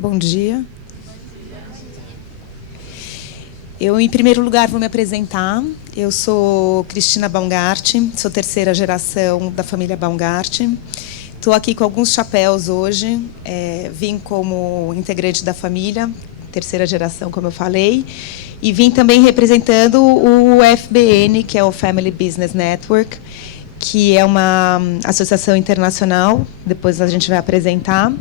Bom dia. Eu, em primeiro lugar, vou me apresentar. Eu sou Cristina Baumgart, sou terceira geração da família Baumgart. Estou aqui com alguns chapéus hoje. Vim como integrante da família, terceira geração, como eu falei, e vim também representando o FBN, que é o Family Business Network, que é uma associação internacional. Depois a gente vai apresentar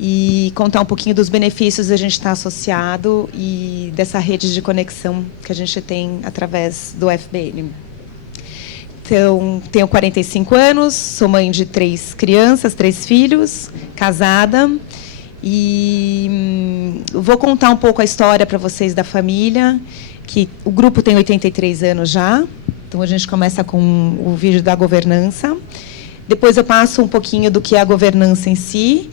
e contar um pouquinho dos benefícios de a gente estar associado e dessa rede de conexão que a gente tem através do FBN. Então, tenho 45 anos, sou mãe de 3 crianças, 3 filhos, casada, e vou contar um pouco a história para vocês da família, que o grupo tem 83 anos já, então a gente começa com o vídeo da governança. Depois eu passo um pouquinho do que é a governança em si,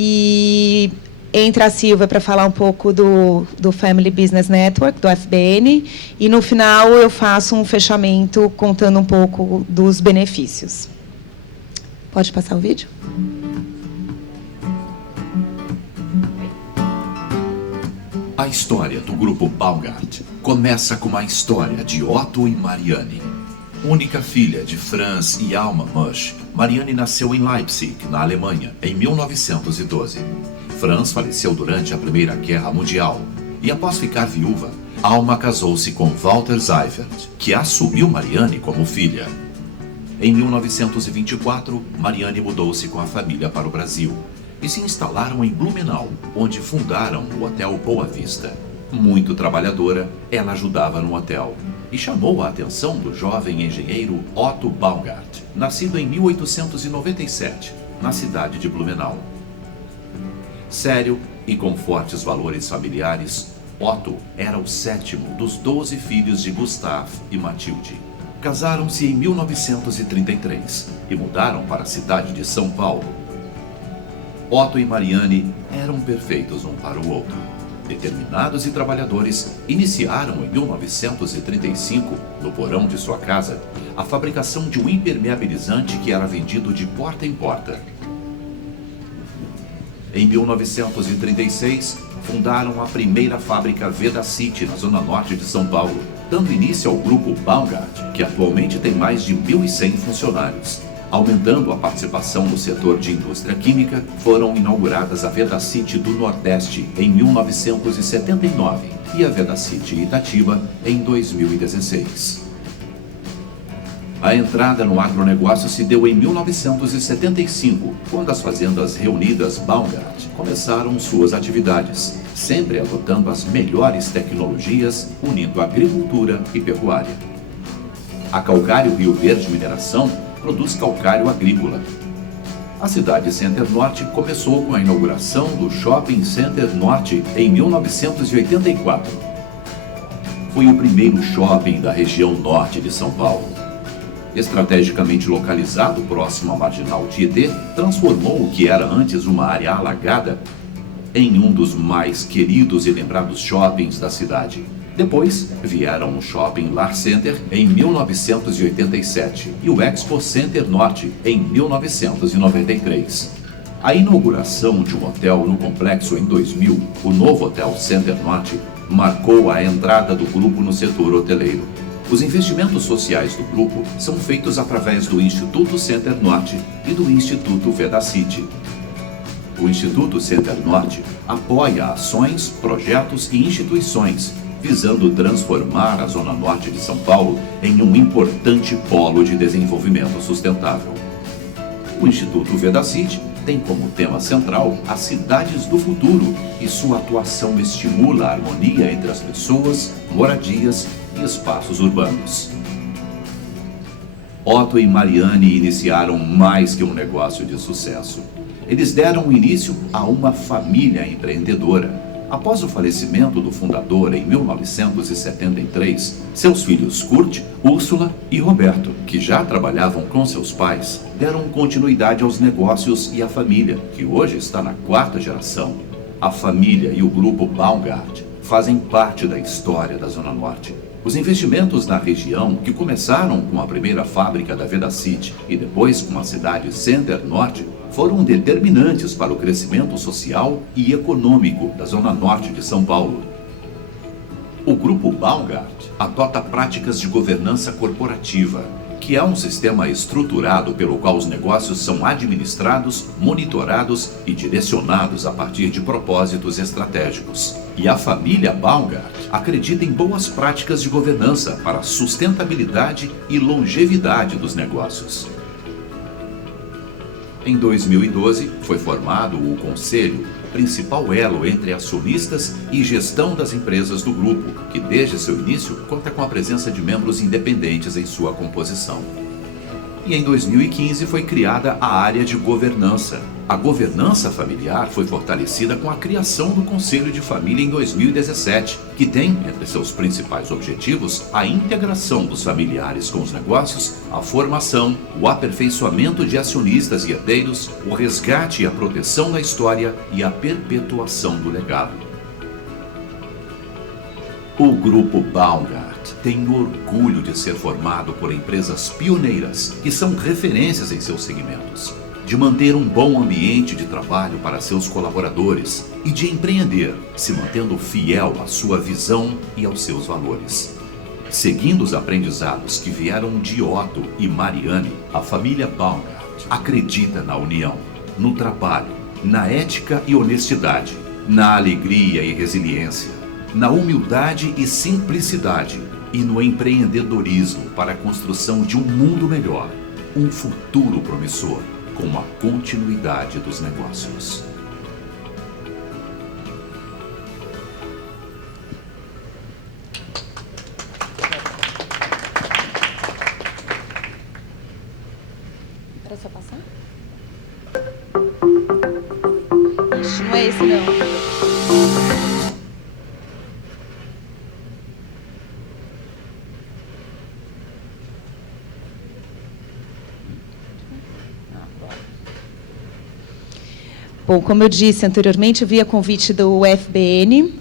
e entra a Silvia para falar um pouco do Family Business Network, do FBN, e no final eu faço um fechamento contando um pouco dos benefícios. Pode passar o vídeo? A história do grupo Baumgart começa com a história de Otto e Marianne. Única filha de Franz e Alma Musch, Marianne nasceu em Leipzig, na Alemanha, em 1912. Franz faleceu durante a Primeira Guerra Mundial e, após ficar viúva, Alma casou-se com Walter Seifert, que assumiu Marianne como filha. Em 1924, Marianne mudou-se com a família para o Brasil e se instalaram em Blumenau, onde fundaram o Hotel Boa Vista. Muito trabalhadora, ela ajudava no hotel e chamou a atenção do jovem engenheiro Otto Baumgart, nascido em 1897, na cidade de Blumenau. Sério e com fortes valores familiares, Otto era o 7º dos 12 filhos de Gustav e Matilde. Casaram-se em 1933 e mudaram para a cidade de São Paulo. Otto e Marianne eram perfeitos um para o outro. Determinados e trabalhadores, iniciaram em 1935, no porão de sua casa, a fabricação de um impermeabilizante que era vendido de porta em porta. Em 1936, fundaram a primeira fábrica Vedacity, na zona norte de São Paulo, dando início ao grupo Baumgart, que atualmente tem mais de 1.100 funcionários. Aumentando a participação no setor de indústria química, foram inauguradas a Vedacity do Nordeste em 1979 e a Vedacity Itatiba em 2016. A entrada no agronegócio se deu em 1975, quando as fazendas reunidas Baumgart começaram suas atividades, sempre adotando as melhores tecnologias, unindo agricultura e pecuária. A Calcário Rio Verde Mineração produz calcário agrícola. A cidade Center Norte começou com a inauguração do Shopping Center Norte em 1984. Foi o primeiro shopping da região norte de São Paulo. Estrategicamente localizado próximo à Marginal Tietê, transformou o que era antes uma área alagada em um dos mais queridos e lembrados shoppings da cidade. Depois, vieram o Shopping Lar Center em 1987 e o Expo Center Norte em 1993. A inauguração de um hotel no complexo em 2000, o novo Hotel Center Norte, marcou a entrada do grupo no setor hoteleiro. Os investimentos sociais do grupo são feitos através do Instituto Center Norte e do Instituto Vedacity. O Instituto Center Norte apoia ações, projetos e instituições visando transformar a Zona Norte de São Paulo em um importante polo de desenvolvimento sustentável. O Instituto Vedacity tem como tema central as cidades do futuro e sua atuação estimula a harmonia entre as pessoas, moradias e espaços urbanos. Otto e Marianne iniciaram mais que um negócio de sucesso. Eles deram início a uma família empreendedora. Após o falecimento do fundador em 1973, seus filhos Kurt, Úrsula e Roberto, que já trabalhavam com seus pais, deram continuidade aos negócios e à família, que hoje está na 4ª geração. A família e o grupo Baumgart fazem parte da história da Zona Norte. Os investimentos na região, que começaram com a primeira fábrica da Vedacity e depois com a cidade Center Norte, foram determinantes para o crescimento social e econômico da Zona Norte de São Paulo. O Grupo Baumgart adota práticas de governança corporativa, que é um sistema estruturado pelo qual os negócios são administrados, monitorados e direcionados a partir de propósitos estratégicos. E a família Baumgart acredita em boas práticas de governança para a sustentabilidade e longevidade dos negócios. Em 2012, foi formado o Conselho, principal elo entre acionistas e gestão das empresas do grupo, que desde seu início conta com a presença de membros independentes em sua composição. E em 2015 foi criada a área de governança. A governança familiar foi fortalecida com a criação do Conselho de Família em 2017, que tem, entre seus principais objetivos, a integração dos familiares com os negócios, a formação, o aperfeiçoamento de acionistas e herdeiros, o resgate e a proteção da história e a perpetuação do legado. O Grupo Baumgart tem orgulho de ser formado por empresas pioneiras, que são referências em seus segmentos, de manter um bom ambiente de trabalho para seus colaboradores e de empreender, se mantendo fiel à sua visão e aos seus valores. Seguindo os aprendizados que vieram de Otto e Mariane, a família Baumgart acredita na união, no trabalho, na ética e honestidade, na alegria e resiliência, na humildade e simplicidade e no empreendedorismo para a construção de um mundo melhor, um futuro promissor, com a continuidade dos negócios. Era só passar? Ixi, não é esse não. Bom, como eu disse anteriormente, eu vi a convite do UFBN.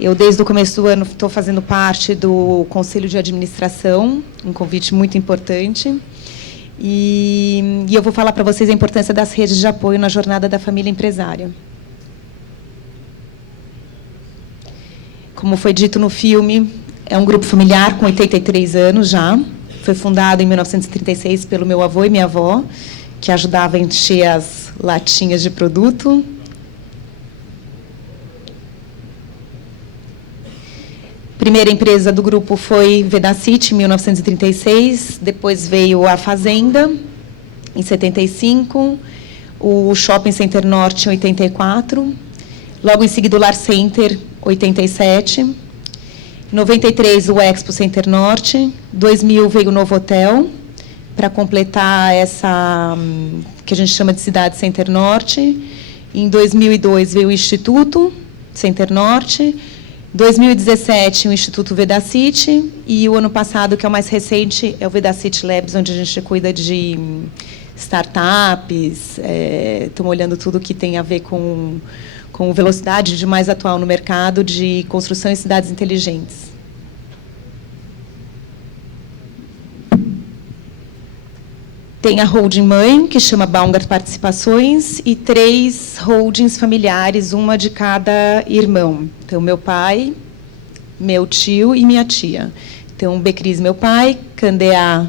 Eu, desde o começo do ano, estou fazendo parte do Conselho de Administração, um convite muito importante. E eu vou falar para vocês a importância das redes de apoio na jornada da família empresária. Como foi dito no filme, é um grupo familiar com 83 anos já. Foi fundado em 1936 pelo meu avô e minha avó, que ajudava a encher as latinhas de produto. Primeira empresa do grupo foi Vedacity, em 1936. Depois veio a Fazenda, em 75. O Shopping Center Norte, em 84. Logo em seguida, o Lar Center, 87. Em 93, o Expo Center Norte. 2000 veio o Novo Hotel, para completar essa que a gente chama de Cidade Center Norte. Em 2002 veio o Instituto Center Norte. 2017 o Instituto Vedacity e o ano passado, que é o mais recente, é o Vedacity Labs, onde a gente cuida de startups, estamos olhando tudo que tem a ver com velocidade de mais atual no mercado de construção em cidades inteligentes. Tem a holding mãe, que chama Baumgart Participações, e 3 holdings familiares, uma de cada irmão. Então, meu pai, meu tio e minha tia. Então, Becris, meu pai, Candeá,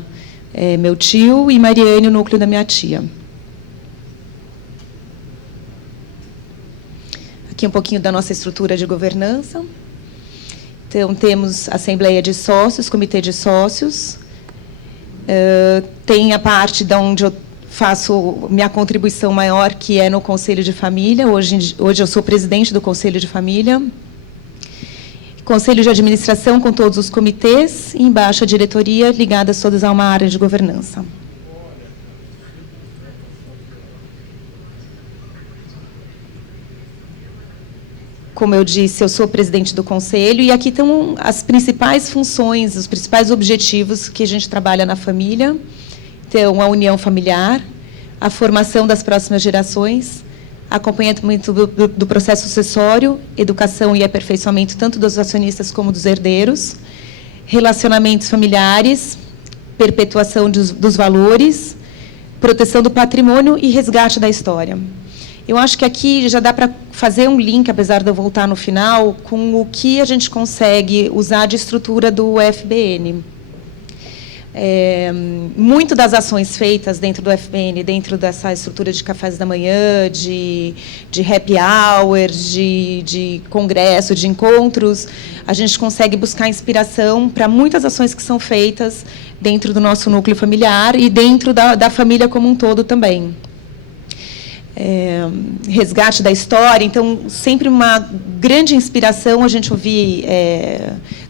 meu tio, e Mariane, o núcleo da minha tia. Aqui um pouquinho da nossa estrutura de governança. Então, temos Assembleia de Sócios, Comitê de Sócios. Tem a parte de onde eu faço minha contribuição maior, que é no Conselho de Família. Hoje eu sou presidente do Conselho de Família. Conselho de Administração com todos os comitês, e embaixo a diretoria, ligadas todas a uma área de governança. Como eu disse, eu sou presidente do Conselho, e aqui estão as principais funções, os principais objetivos que a gente trabalha na família. Então, a união familiar, a formação das próximas gerações, acompanhamento do processo sucessório, educação e aperfeiçoamento tanto dos acionistas como dos herdeiros, relacionamentos familiares, perpetuação dos valores, proteção do patrimônio e resgate da história. Eu acho que aqui já dá para fazer um link, apesar de eu voltar no final, com o que a gente consegue usar de estrutura do FBN. Muito das ações feitas dentro do FBN, dentro dessa estrutura de cafés da manhã, de happy hour, de congresso, de encontros, a gente consegue buscar inspiração para muitas ações que são feitas dentro do nosso núcleo familiar e dentro da família como um todo também. Resgate da história, então, sempre uma grande inspiração a gente ouvir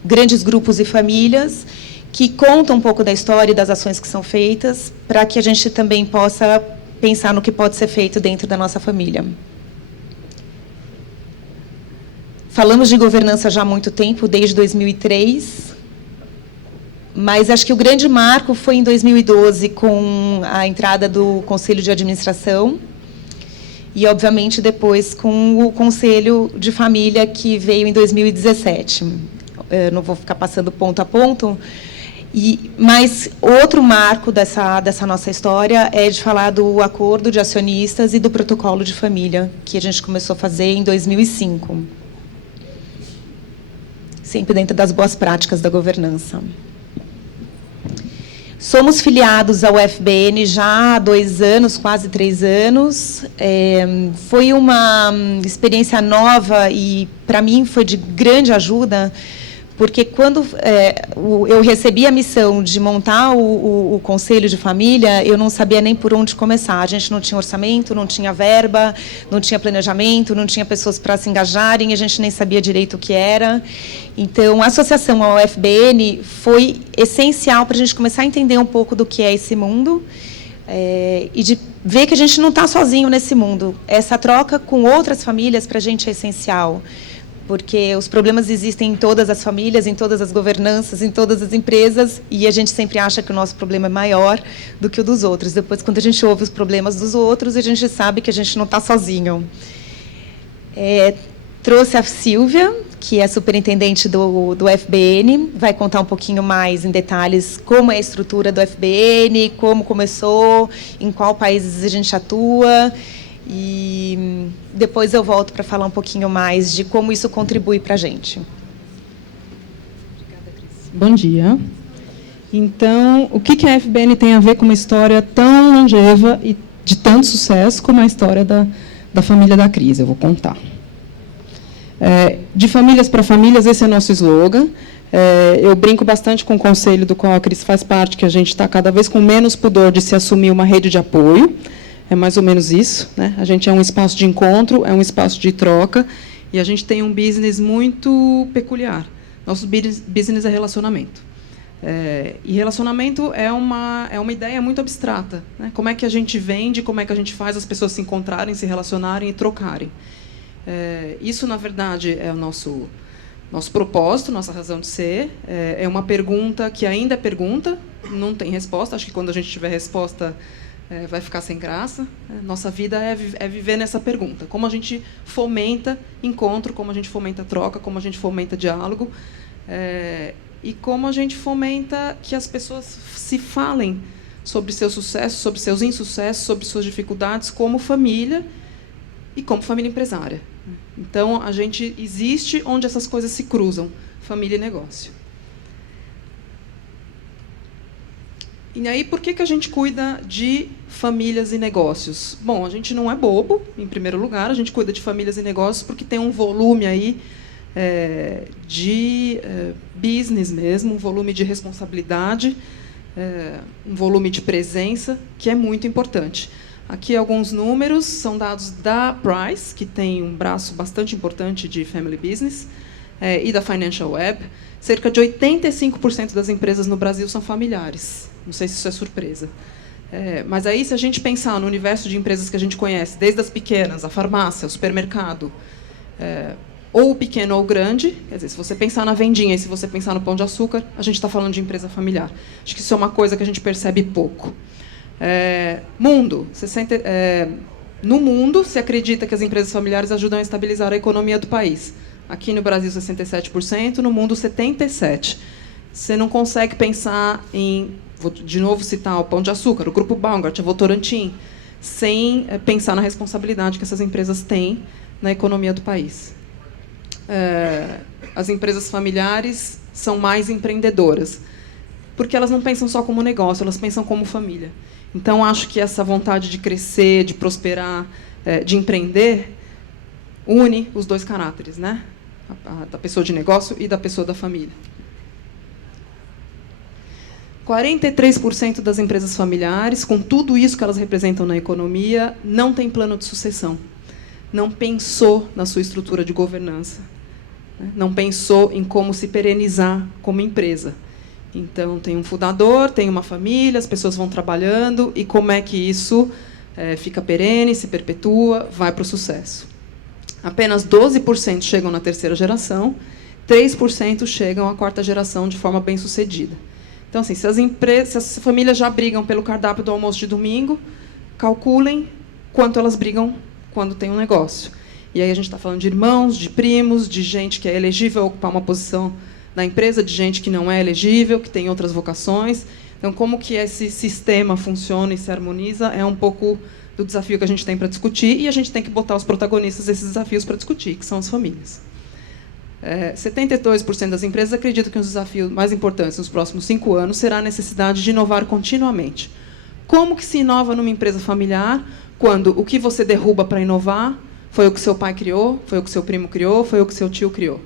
grandes grupos e famílias que contam um pouco da história e das ações que são feitas, para que a gente também possa pensar no que pode ser feito dentro da nossa família. Falamos de governança já há muito tempo, desde 2003, mas acho que o grande marco foi em 2012, com a entrada do Conselho de Administração, e, obviamente, depois com o Conselho de Família, que veio em 2017. Eu não vou ficar passando ponto a ponto, mas outro marco dessa nossa história é de falar do acordo de acionistas e do protocolo de família, que a gente começou a fazer em 2005. Sempre dentro das boas práticas da governança. Somos filiados ao FBN já há 2 anos, quase 3 anos. Foi uma experiência nova e, para mim, foi de grande ajuda, porque quando eu recebi a missão de montar o Conselho de Família, eu não sabia nem por onde começar. A gente não tinha orçamento, não tinha verba, não tinha planejamento, não tinha pessoas para se engajarem, a gente nem sabia direito o que era. Então, a associação ao FBN foi essencial para a gente começar a entender um pouco do que é esse mundo e de ver que a gente não está sozinho nesse mundo. Essa troca com outras famílias, para a gente, é essencial, porque os problemas existem em todas as famílias, em todas as governanças, em todas as empresas, e a gente sempre acha que o nosso problema é maior do que o dos outros. Depois, quando a gente ouve os problemas dos outros, a gente sabe que a gente não está sozinho. Trouxe a Silvia, que é superintendente do FBN, vai contar um pouquinho mais em detalhes como é a estrutura do FBN, como começou, em qual países a gente atua. E depois eu volto para falar um pouquinho mais de como isso contribui para a gente. Obrigada, Cris. Bom dia. Então, o que a FBN tem a ver com uma história tão longeva e de tanto sucesso como a história da família da Cris? Eu vou contar. De famílias para famílias, esse é o nosso slogan. Eu brinco bastante com o conselho do qual a Cris faz parte, que a gente está cada vez com menos pudor de se assumir uma rede de apoio. É mais ou menos isso, né? A gente é um espaço de encontro, é um espaço de troca, e a gente tem um business muito peculiar. Nosso business é relacionamento. E relacionamento é uma ideia muito abstrata, né? Como é que a gente vende, como é que a gente faz as pessoas se encontrarem, se relacionarem e trocarem. Isso, na verdade, é o nosso propósito, nossa razão de ser. É uma pergunta que ainda é pergunta, não tem resposta. Acho que, quando a gente tiver resposta, vai ficar sem graça. Nossa vida é viver nessa pergunta. Como a gente fomenta encontro, como a gente fomenta troca, como a gente fomenta diálogo, e como a gente fomenta que as pessoas se falem sobre seus sucessos, sobre seus insucessos, sobre suas dificuldades, como família e como família empresária. Então, a gente existe onde essas coisas se cruzam, família e negócio. E aí, por que a gente cuida de famílias e negócios? Bom, a gente não é bobo, em primeiro lugar. A gente cuida de famílias e negócios porque tem um volume aí de business mesmo, um volume de responsabilidade, um volume de presença, que é muito importante. Aqui alguns números, são dados da Price, que tem um braço bastante importante de family business, e da Financial Web. Cerca de 85% das empresas no Brasil são familiares. Não sei se isso é surpresa. Mas aí, se a gente pensar no universo de empresas que a gente conhece, desde as pequenas, a farmácia, o supermercado, ou o pequeno ou o grande, quer dizer, se você pensar na vendinha e se você pensar no Pão de Açúcar, a gente está falando de empresa familiar. Acho que isso é uma coisa que a gente percebe pouco. No mundo, se acredita que as empresas familiares ajudam a estabilizar a economia do país. Aqui no Brasil, 67%, no mundo, 77%. você não consegue pensar em, vou de novo citar o Pão de Açúcar, o Grupo Baumgart, a Votorantim, sem pensar na responsabilidade que essas empresas têm na economia do país. As empresas familiares são mais empreendedoras, porque elas não pensam só como negócio, elas pensam como família. Então, acho que essa vontade de crescer, de prosperar, de empreender, une os dois caráteres, né? Da pessoa de negócio e da pessoa da família. 43% das empresas familiares, com tudo isso que elas representam na economia, não tem plano de sucessão. Não pensou na sua estrutura de governança. Não pensou em como se perenizar como empresa. Então, tem um fundador, tem uma família, as pessoas vão trabalhando, e como é que isso fica perene, se perpetua, vai para o sucesso. Apenas 12% chegam na terceira geração, 3% chegam à quarta geração de forma bem-sucedida. Então, assim, se as famílias já brigam pelo cardápio do almoço de domingo, calculem quanto elas brigam quando tem um negócio. E aí a gente está falando de irmãos, de primos, de gente que é elegível a ocupar uma posição na empresa, de gente que não é elegível, que tem outras vocações. Então, como que esse sistema funciona e se harmoniza é um pouco do desafio que a gente tem para discutir, e a gente tem que botar os protagonistas desses desafios para discutir, que são as famílias. 72% das empresas acreditam que um dos desafios mais importantes nos próximos 5 anos será a necessidade de inovar continuamente. Como que se inova numa empresa familiar quando o que você derruba para inovar foi o que seu pai criou, foi o que seu primo criou, foi o que seu tio criou?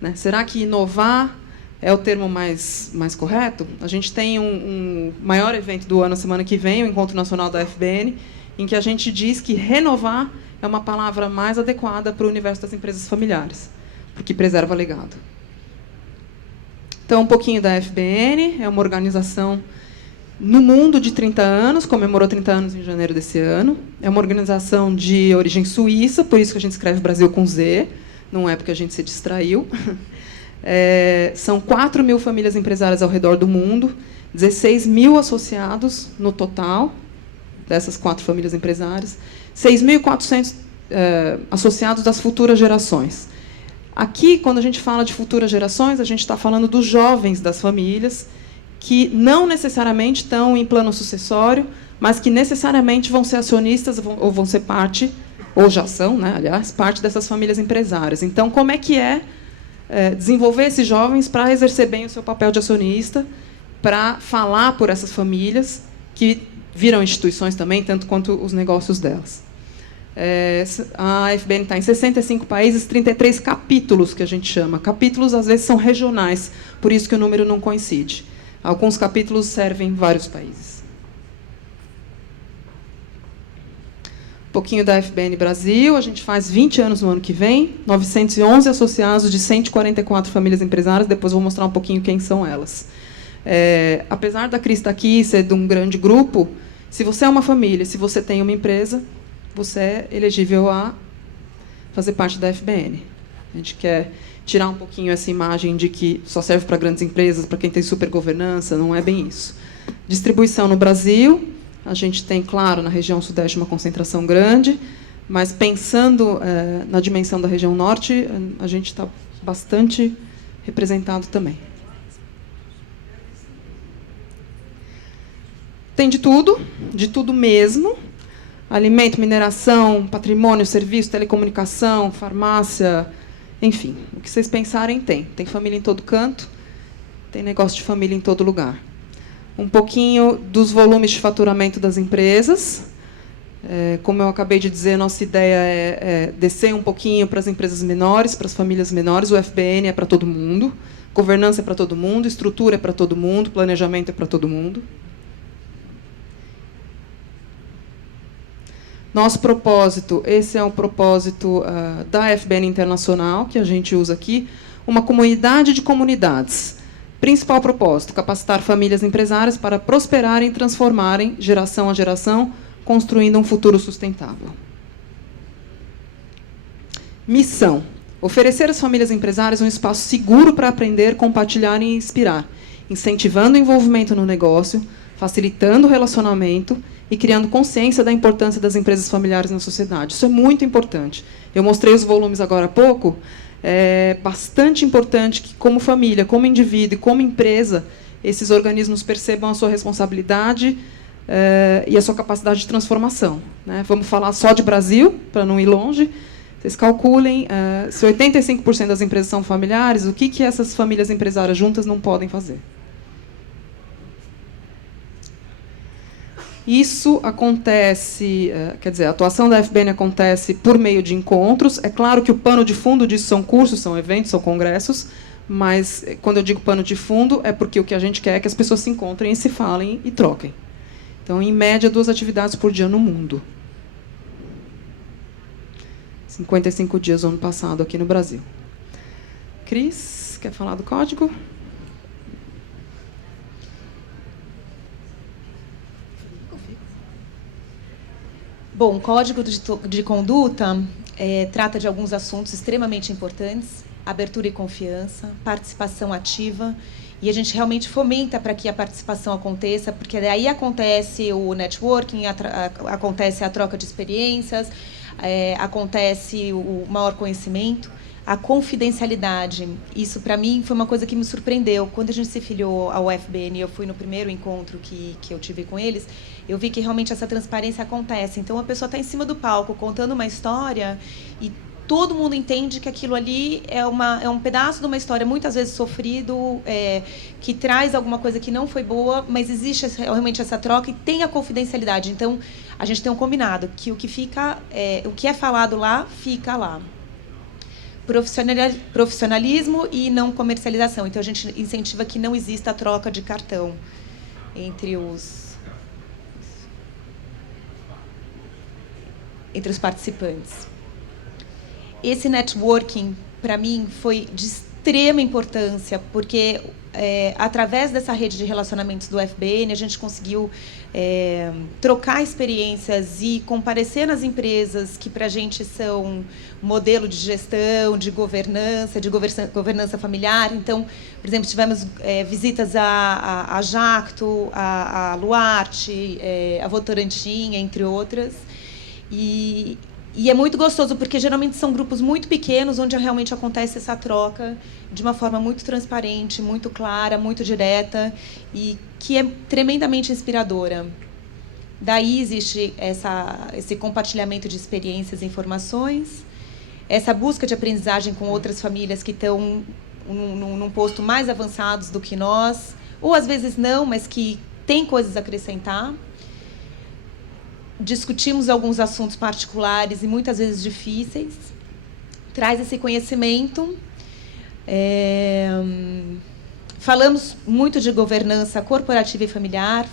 Né? Será que inovar é o termo mais correto? A gente tem um maior evento do ano, semana que vem, o Encontro Nacional da FBN, em que a gente diz que renovar é uma palavra mais adequada para o universo das empresas familiares, porque preserva legado. Então, um pouquinho da FBN, é uma organização no mundo de 30 anos, comemorou 30 anos em janeiro desse ano. É uma organização de origem suíça, por isso que a gente escreve Brasil com Z, não é porque a gente se distraiu. São 4 mil famílias empresárias ao redor do mundo, 16 mil associados no total dessas 4 famílias empresárias, 6.400 associados das futuras gerações. Aqui, quando a gente fala de futuras gerações, a gente está falando dos jovens das famílias, que não necessariamente estão em plano sucessório, mas que necessariamente vão ser acionistas ou vão ser parte, ou já são, né, aliás, parte dessas famílias empresárias. Então, como é que desenvolver esses jovens para exercer bem o seu papel de acionista, para falar por essas famílias, que viram instituições também, tanto quanto os negócios delas. A FBN está em 65 países, 33 capítulos, que a gente chama. Capítulos, às vezes, são regionais, por isso que o número não coincide. Alguns capítulos servem em vários países. Um pouquinho da FBN Brasil. A gente faz 20 anos no ano que vem, 911 associados de 144 famílias empresárias. Depois vou mostrar um pouquinho quem são elas. Apesar da Cris estar aqui, ser de um grande grupo, se você é uma família, se você tem uma empresa, você é elegível a fazer parte da FBN. A gente quer tirar um pouquinho essa imagem de que só serve para grandes empresas, para quem tem supergovernança, não é bem isso. Distribuição no Brasil, a gente tem, claro, na região sudeste uma concentração grande, mas pensando na dimensão da região norte, a gente está bastante representado também. Tem de tudo mesmo. Alimento, mineração, patrimônio, serviço, telecomunicação, farmácia, enfim, o que vocês pensarem tem. Tem família em todo canto, tem negócio de família em todo lugar. Um pouquinho dos volumes de faturamento das empresas. Como eu acabei de dizer, nossa ideia é descer um pouquinho para as empresas menores, para as famílias menores. O FBN é para todo mundo, governança é para todo mundo, estrutura é para todo mundo, planejamento é para todo mundo. Nosso propósito, esse é o propósito da FBN Internacional, que a gente usa aqui, uma comunidade de comunidades. Principal propósito, capacitar famílias empresárias para prosperarem e transformarem, geração a geração, construindo um futuro sustentável. Missão, oferecer às famílias empresárias um espaço seguro para aprender, compartilhar e inspirar, incentivando o envolvimento no negócio, facilitando o relacionamento e criando consciência da importância das empresas familiares na sociedade. Isso é muito importante. Eu mostrei os volumes agora há pouco. é bastante importante que, como família, como indivíduo e como empresa, esses organismos percebam a sua responsabilidade e a sua capacidade de transformação, né? Vamos falar só de Brasil, para não ir longe. Vocês calculem, se 85% das empresas são familiares, o que essas famílias empresárias juntas não podem fazer? Isso acontece, quer dizer, a atuação da FBN acontece por meio de encontros. É claro que o pano de fundo disso são cursos, são eventos, são congressos, mas, quando eu digo pano de fundo, é porque o que a gente quer é que as pessoas se encontrem e se falem e troquem. Então, em média, 2 atividades por dia no mundo. 55 dias no ano passado aqui no Brasil. Cris, quer falar do código? Bom, o Código de Conduta trata de alguns assuntos extremamente importantes: abertura e confiança, participação ativa, e a gente realmente fomenta para que a participação aconteça, porque daí acontece o networking, acontece a troca de experiências, acontece o maior conhecimento, a confidencialidade. Isso, para mim, foi uma coisa que me surpreendeu. Quando a gente se filiou ao FBN, eu fui no primeiro encontro que eu tive com eles, eu vi que realmente essa transparência acontece. Então, a pessoa está em cima do palco contando uma história e todo mundo entende que aquilo ali é um pedaço de uma história, muitas vezes sofrido, que traz alguma coisa que não foi boa, mas existe realmente essa troca e tem a confidencialidade. Então, a gente tem um combinado, que o que é falado lá, fica lá. Profissionalismo e não comercialização. Então, a gente incentiva que não exista a troca de cartão entre os participantes. Esse networking, para mim, foi de extrema importância, porque, através dessa rede de relacionamentos do FBN, a gente conseguiu trocar experiências e comparecer nas empresas que, para a gente, são modelo de gestão, de governança familiar. Então, por exemplo, tivemos visitas a Jacto, a Luarte, a Votorantim, entre outras. E é muito gostoso, porque geralmente são grupos muito pequenos, onde realmente acontece essa troca de uma forma muito transparente, muito clara, muito direta, e que é tremendamente inspiradora. Daí existe esse compartilhamento de experiências e informações, essa busca de aprendizagem com outras famílias que estão num posto mais avançados do que nós, ou às vezes não, mas que têm coisas a acrescentar. Discutimos alguns assuntos particulares e muitas vezes difíceis. Traz esse conhecimento. Falamos muito de governança corporativa e familiar,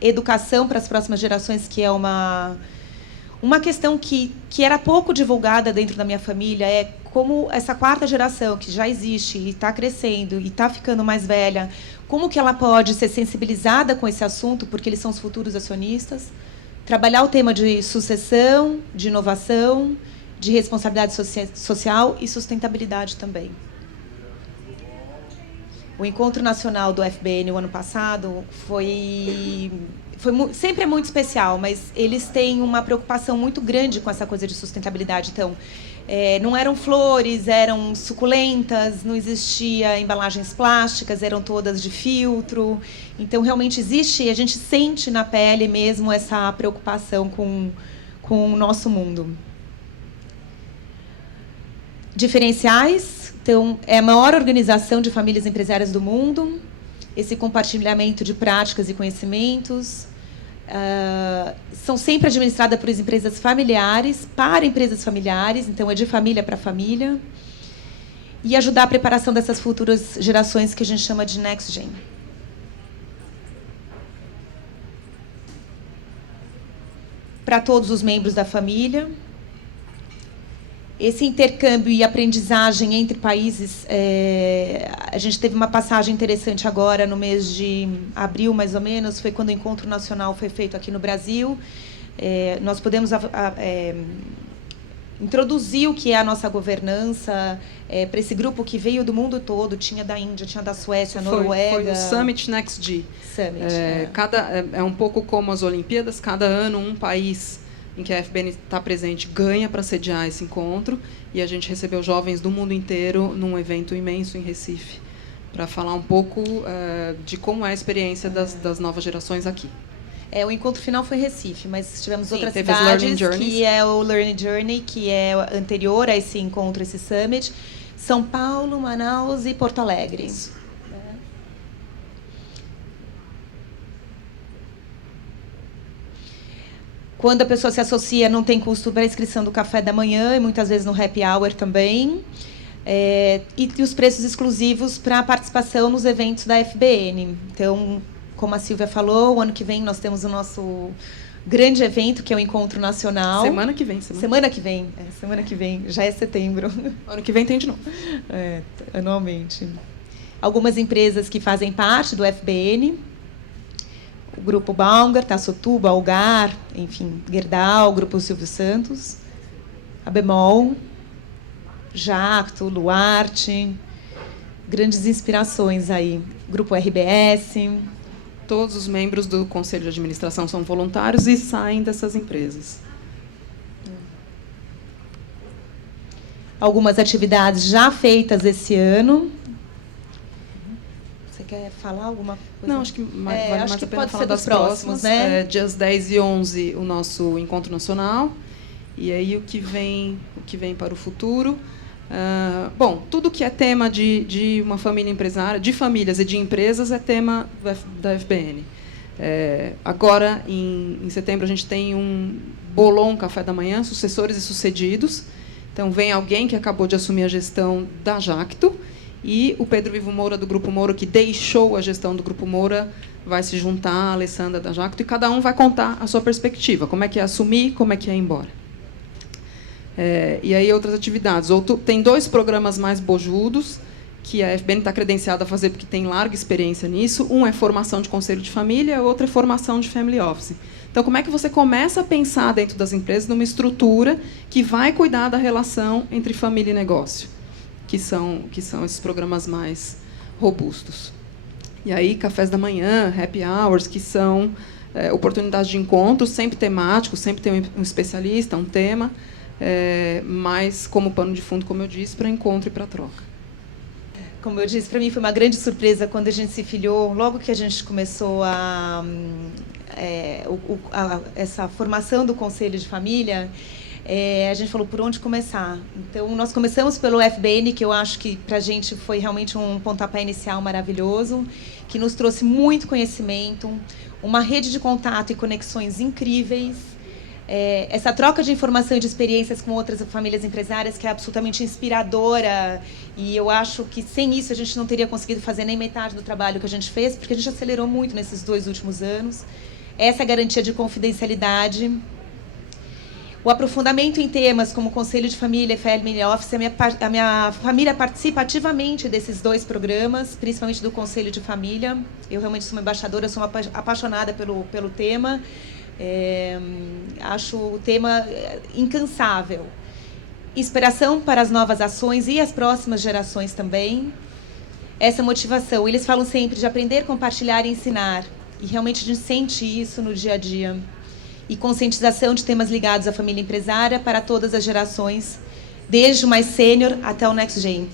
educação para as próximas gerações, que é uma questão que era pouco divulgada dentro da minha família, é como essa 4ª geração, que já existe e está crescendo e está ficando mais velha, como que ela pode ser sensibilizada com esse assunto, porque eles são os futuros acionistas. Trabalhar o tema de sucessão, de inovação, de responsabilidade social e sustentabilidade também. O Encontro Nacional do FBN, o ano passado, sempre é muito especial, mas eles têm uma preocupação muito grande com essa coisa de sustentabilidade. Então, não eram flores, eram suculentas, não existia embalagens plásticas, eram todas de filtro. Então, realmente existe, a gente sente na pele mesmo essa preocupação com o nosso mundo. Diferenciais. Então, é a maior organização de famílias empresárias do mundo. Esse compartilhamento de práticas e conhecimentos. São sempre administradas por empresas familiares, para empresas familiares, então é de família para família, e ajudar a preparação dessas futuras gerações que a gente chama de Next Gen. Para todos os membros da família. Esse intercâmbio e aprendizagem entre países, a gente teve uma passagem interessante agora, no mês de abril, mais ou menos, foi quando o Encontro Nacional foi feito aqui no Brasil. Nós pudemos introduzir o que é a nossa governança para esse grupo que veio do mundo todo, tinha da Índia, tinha da Suécia, Noruega. Foi o Summit Next G. É um pouco como as Olimpíadas, cada ano um país em que a FBN está presente, ganha para sediar esse encontro, e a gente recebeu jovens do mundo inteiro num evento imenso em Recife, para falar um pouco de como é a experiência das novas gerações aqui. O encontro final foi Recife, mas tivemos outras teve cidades, que é o Learning Journey, que é anterior a esse encontro, esse summit, São Paulo, Manaus e Porto Alegre. Quando a pessoa se associa, não tem custo para a inscrição do café da manhã, e muitas vezes no happy hour também. E os preços exclusivos para a participação nos eventos da FBN. Então, como a Silvia falou, o ano que vem nós temos o nosso grande evento, que é o Encontro Nacional. Semana que vem. Semana que vem. Já é setembro. Ano que vem tem de novo. Anualmente. Algumas empresas que fazem parte do FBN, o Grupo Baumgart, Tassotuba, Algar, enfim, Gerdau, Grupo Silvio Santos, a Bemol, Jacto, Luarte, grandes inspirações aí. Grupo RBS. Todos os membros do Conselho de Administração são voluntários e saem dessas empresas. Algumas atividades já feitas esse ano. Você quer falar alguma coisa? Não, acho que vale mais a pena pode falar ser das dos próximos, né? Dias 10 e 11, o nosso Encontro Nacional. E aí o que vem para o futuro. Bom, tudo que é tema de uma família empresária, de famílias e de empresas, é tema da FBN. Agora, em setembro, a gente tem um bolão café da manhã, sucessores e sucedidos. Então, vem alguém que acabou de assumir a gestão da Jacto, e o Pedro Vivo Moura, do Grupo Moura, que deixou a gestão do Grupo Moura, vai se juntar à Alessandra da Jacto, e cada um vai contar a sua perspectiva, como é que é assumir, como é que é ir embora. E aí outras atividades. Tem 2 programas mais bojudos que a FBN está credenciada a fazer porque tem larga experiência nisso. Um é formação de conselho de família, outro é formação de family office. Então, como é que você começa a pensar dentro das empresas numa estrutura que vai cuidar da relação entre família e negócio, que são esses programas mais robustos. E aí, cafés da manhã, happy hours, que são oportunidades de encontro, sempre temáticos, sempre tem um especialista, um tema, mas como pano de fundo, como eu disse, para encontro e para troca. Como eu disse, para mim foi uma grande surpresa quando a gente se filiou, logo que a gente começou essa formação do Conselho de Família, a gente falou por onde começar. Então, nós começamos pelo FBN, que eu acho que para a gente foi realmente um pontapé inicial maravilhoso, que nos trouxe muito conhecimento, uma rede de contato e conexões incríveis, essa troca de informação e de experiências com outras famílias empresárias que é absolutamente inspiradora, e eu acho que sem isso a gente não teria conseguido fazer nem metade do trabalho que a gente fez, porque a gente acelerou muito nesses 2 últimos anos. Essa garantia de confidencialidade, o aprofundamento em temas como Conselho de Família e Family Office. A minha família participa ativamente desses 2 programas, principalmente do Conselho de Família. Eu realmente sou uma embaixadora, sou uma apaixonada pelo tema. Acho o tema incansável. Inspiração para as novas ações e as próximas gerações também. Essa motivação, eles falam sempre de aprender, compartilhar e ensinar. E realmente a gente sente isso no dia a dia. E conscientização de temas ligados à família empresária para todas as gerações, desde o mais sênior até o Next Gen.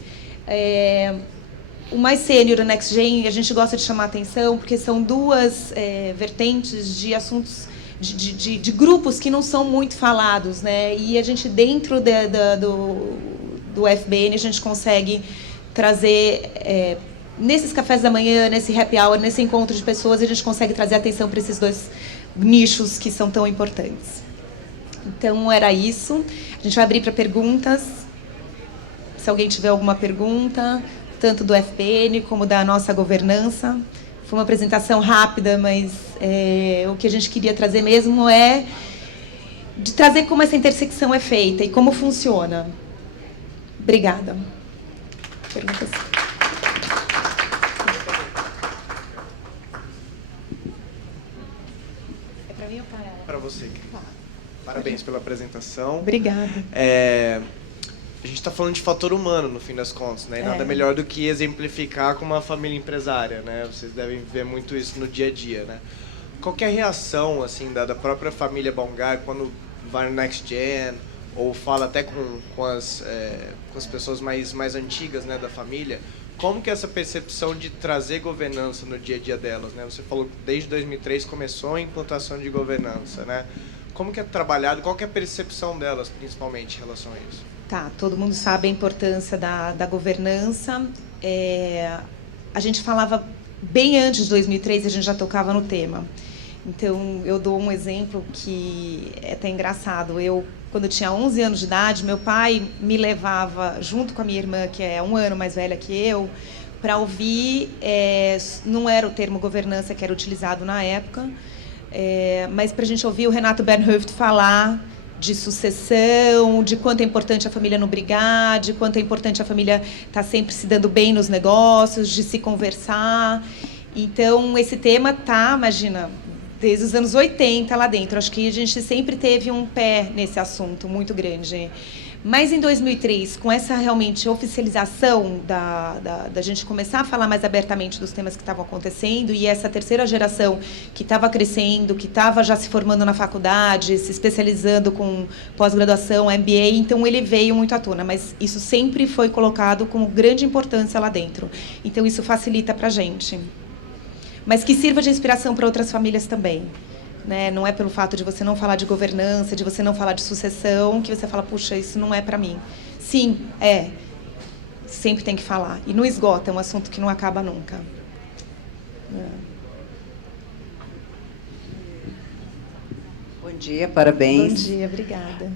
O mais sênior e o Next Gen, a gente gosta de chamar a atenção, porque são 2 vertentes de assuntos, de grupos que não são muito falados, né? E a gente, dentro do FBN, a gente consegue trazer, nesses cafés da manhã, nesse happy hour, nesse encontro de pessoas, a gente consegue trazer atenção para esses 2 nichos que são tão importantes. Então, era isso. A gente vai abrir para perguntas. Se alguém tiver alguma pergunta, tanto do FBN como da nossa governança. Foi uma apresentação rápida, mas o que a gente queria trazer mesmo é de trazer como essa intersecção é feita e como funciona. Obrigada. Perguntas? É para mim ou para ela? Para você. Parabéns pela apresentação. Obrigada. A gente está falando de fator humano, no fim das contas, né? E nada melhor do que exemplificar com uma família empresária, né? Vocês devem ver muito isso no dia a dia, né? Qual que é a reação, assim, da própria família Baumgart quando vai no Next Gen, ou fala até com as pessoas mais antigas, né, da família, como que é essa percepção de trazer governança no dia a dia delas, né? Você falou que desde 2003 começou a implantação de governança, né? Como que é trabalhado, qual que é a percepção delas, principalmente, em relação a isso? Tá, todo mundo sabe a importância da governança. A gente falava bem antes de 2003, a gente já tocava no tema. Então, eu dou um exemplo que é até engraçado. Quando eu tinha 11 anos de idade, meu pai me levava, junto com a minha irmã, que é 1 ano mais velha que eu, para ouvir, não era o termo governança que era utilizado na época, mas para a gente ouvir o Renato Bernhoeft falar de sucessão, de quanto é importante a família não brigar, de quanto é importante a família estar sempre se dando bem nos negócios, de se conversar. Então, esse tema tá, imagina, desde os anos 80 lá dentro. Acho que a gente sempre teve um pé nesse assunto muito grande. Mas em 2003, com essa realmente oficialização da gente começar a falar mais abertamente dos temas que estavam acontecendo, e essa terceira geração que estava crescendo, que estava já se formando na faculdade, se especializando com pós-graduação, MBA, então ele veio muito à tona, mas isso sempre foi colocado com grande importância lá dentro. Então isso facilita para a gente. Mas que sirva de inspiração para outras famílias também. Né? Não é pelo fato de você não falar de governança, de você não falar de sucessão, que você fala, puxa, isso não é para mim. Sim, sempre tem que falar. E não esgota, é um assunto que não acaba nunca. Bom dia, parabéns. Bom dia, obrigada.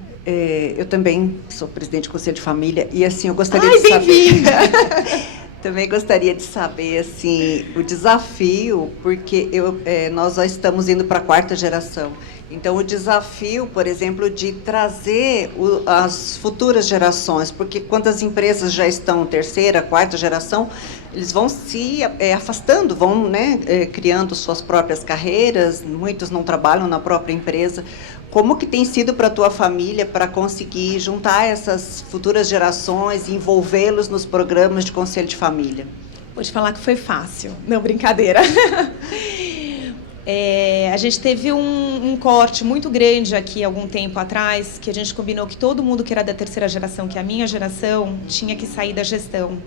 Eu também sou presidente do Conselho de Família e, assim, eu gostaria de saber... bem-vinda! Também gostaria de saber, assim, o desafio, porque nós já estamos indo para a 4ª geração. Então, o desafio, por exemplo, de trazer as futuras gerações, porque quando as empresas já estão 3ª, 4ª geração, eles vão se afastando, vão, né, criando suas próprias carreiras, muitos não trabalham na própria empresa. Como que tem sido para a tua família para conseguir juntar essas futuras gerações e envolvê-los nos programas de conselho de família? Vou te falar que foi fácil. Não, brincadeira. A gente teve um corte muito grande aqui, algum tempo atrás, que a gente combinou que todo mundo que era da 3ª geração, que é a minha geração, tinha que sair da gestão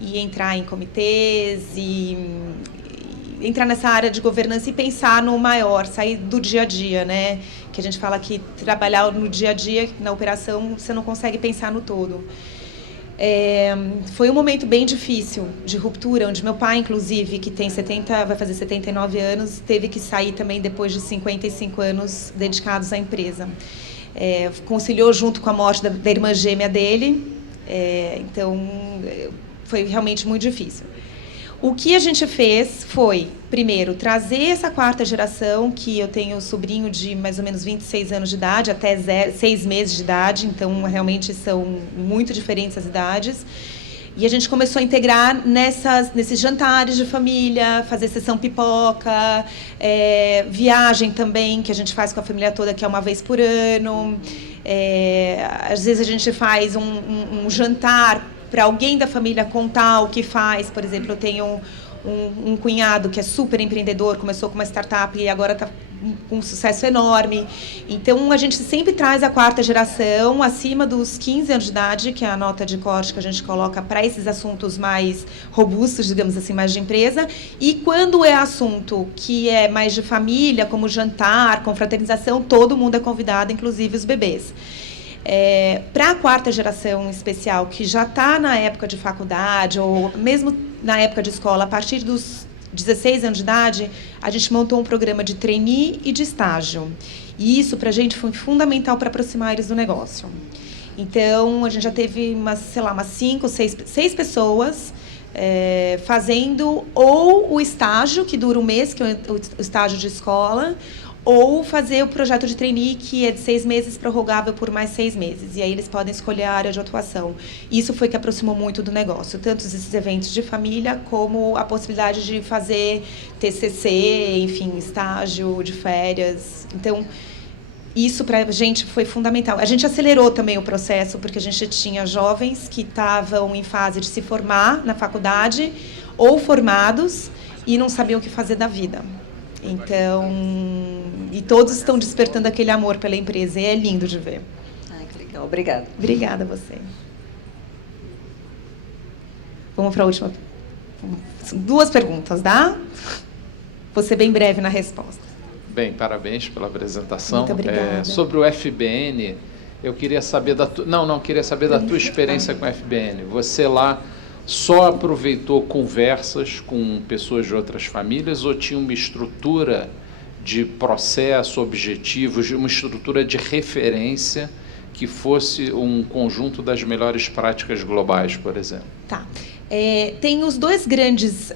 e entrar em comitês e entrar nessa área de governança e pensar no maior, sair do dia a dia, né? Que a gente fala que trabalhar no dia a dia, na operação, você não consegue pensar no todo. Foi um momento bem difícil, de ruptura, onde meu pai, inclusive, que tem vai fazer 79 anos, teve que sair também depois de 55 anos dedicados à empresa. Conciliou junto com a morte da irmã gêmea dele, então foi realmente muito difícil. O que a gente fez foi, primeiro, trazer essa 4ª geração, que eu tenho um sobrinho de mais ou menos 26 anos de idade, até 6 meses de idade, então realmente são muito diferentes as idades. E a gente começou a integrar nesses jantares de família, fazer sessão pipoca, viagem também, que a gente faz com a família toda, que é uma vez por ano. Às vezes a gente faz um jantar para alguém da família contar o que faz. Por exemplo, eu tenho um cunhado que é super empreendedor, começou com uma startup e agora está com um sucesso enorme. Então, a gente sempre traz a 4ª geração acima dos 15 anos de idade, que é a nota de corte que a gente coloca para esses assuntos mais robustos, digamos assim, mais de empresa. E quando é assunto que é mais de família, como jantar, confraternização, todo mundo é convidado, inclusive os bebês. Para a 4ª geração em especial, que já está na época de faculdade ou mesmo na época de escola, a partir dos 16 anos de idade, a gente montou um programa de trainee e de estágio. E isso, para a gente, foi fundamental para aproximar eles do negócio. Então, a gente já teve umas 5 ou 6 pessoas fazendo ou o estágio, que dura um mês, que é o estágio de escola, ou fazer o projeto de trainee, que é de 6 meses, prorrogável por mais 6 meses. E aí eles podem escolher a área de atuação. Isso foi que aproximou muito do negócio, tanto esses eventos de família, como a possibilidade de fazer TCC, enfim, estágio de férias. Então, isso para a gente foi fundamental. A gente acelerou também o processo, porque a gente tinha jovens que estavam em fase de se formar na faculdade, ou formados, e não sabiam o que fazer da vida. Então, E todos estão despertando aquele amor pela empresa, e é lindo de ver. Ai, que legal. Obrigada. Obrigada a você. Vamos para a última. 2 perguntas, dá? Vou ser bem breve na resposta. Bem, parabéns pela apresentação. Muito obrigada. Sobre o FBN, eu queria saber queria saber da tua experiência com o FBN. Você lá só aproveitou conversas com pessoas de outras famílias ou tinha uma estrutura de processo, objetivos, uma estrutura de referência que fosse um conjunto das melhores práticas globais, por exemplo? Tá. Tem os 2 grandes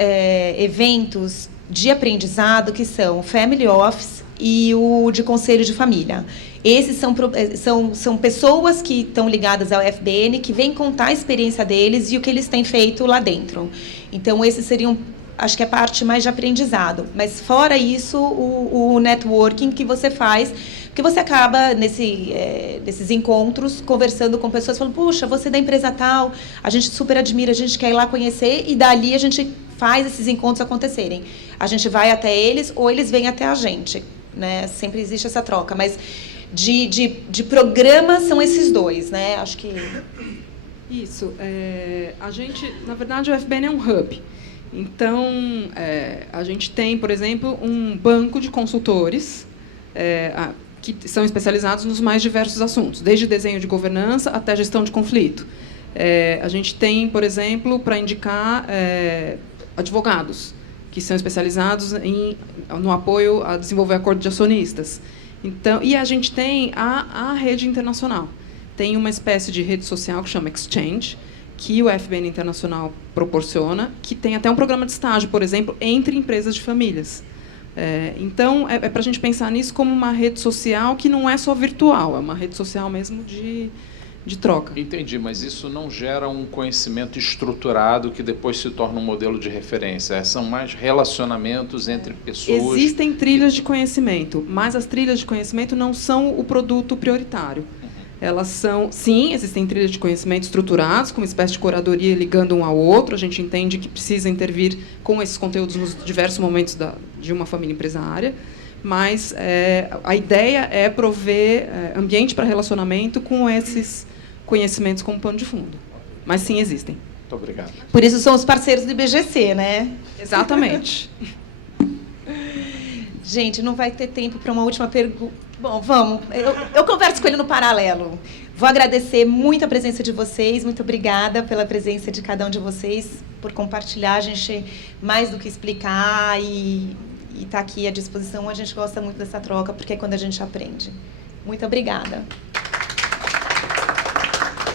eventos de aprendizado, que são o Family Office e o de Conselho de Família. Esses são pessoas que estão ligadas ao FBN, que vêm contar a experiência deles e o que eles têm feito lá dentro. Então, esses seriam, acho que a parte mais de aprendizado. Mas, fora isso, o networking que você faz, porque você acaba, nesses encontros, conversando com pessoas, falando, puxa, você é da empresa tal, a gente super admira, a gente quer ir lá conhecer, e dali a gente faz esses encontros acontecerem. A gente vai até eles ou eles vêm até a gente, né? Sempre existe essa troca, mas de programa são esses 2, né? Acho que... Isso. A gente, na verdade, o FBN é um hub. Então, a gente tem, por exemplo, um banco de consultores que são especializados nos mais diversos assuntos, desde desenho de governança até gestão de conflito. A gente tem, por exemplo, para indicar advogados, que são especializados no apoio a desenvolver acordo de acionistas. Então, e a gente tem a rede internacional. Tem uma espécie de rede social que chama Exchange, que o FBN Internacional proporciona, que tem até um programa de estágio, por exemplo, entre empresas de famílias. Então, é para a gente pensar nisso como uma rede social que não é só virtual, é uma rede social mesmo de troca. Entendi, mas isso não gera um conhecimento estruturado que depois se torna um modelo de referência. São mais relacionamentos entre pessoas. Existem trilhas de conhecimento, mas as trilhas de conhecimento não são o produto prioritário. Elas são, sim, existem trilhas de conhecimento estruturados, com uma espécie de curadoria ligando um ao outro. A gente entende que precisa intervir com esses conteúdos nos diversos momentos de uma família empresária, mas a ideia é prover ambiente para relacionamento com esses conhecimentos como pano de fundo. Mas sim, existem. Muito obrigado. Por isso são os parceiros do IBGC, né? Exatamente. Gente, não vai ter tempo para uma última pergunta. Bom, vamos. Eu converso com ele no paralelo. Vou agradecer muito a presença de vocês. Muito obrigada pela presença de cada um de vocês, por compartilhar. A gente, mais do que explicar e estar aqui à disposição, a gente gosta muito dessa troca, porque é quando a gente aprende. Muito obrigada.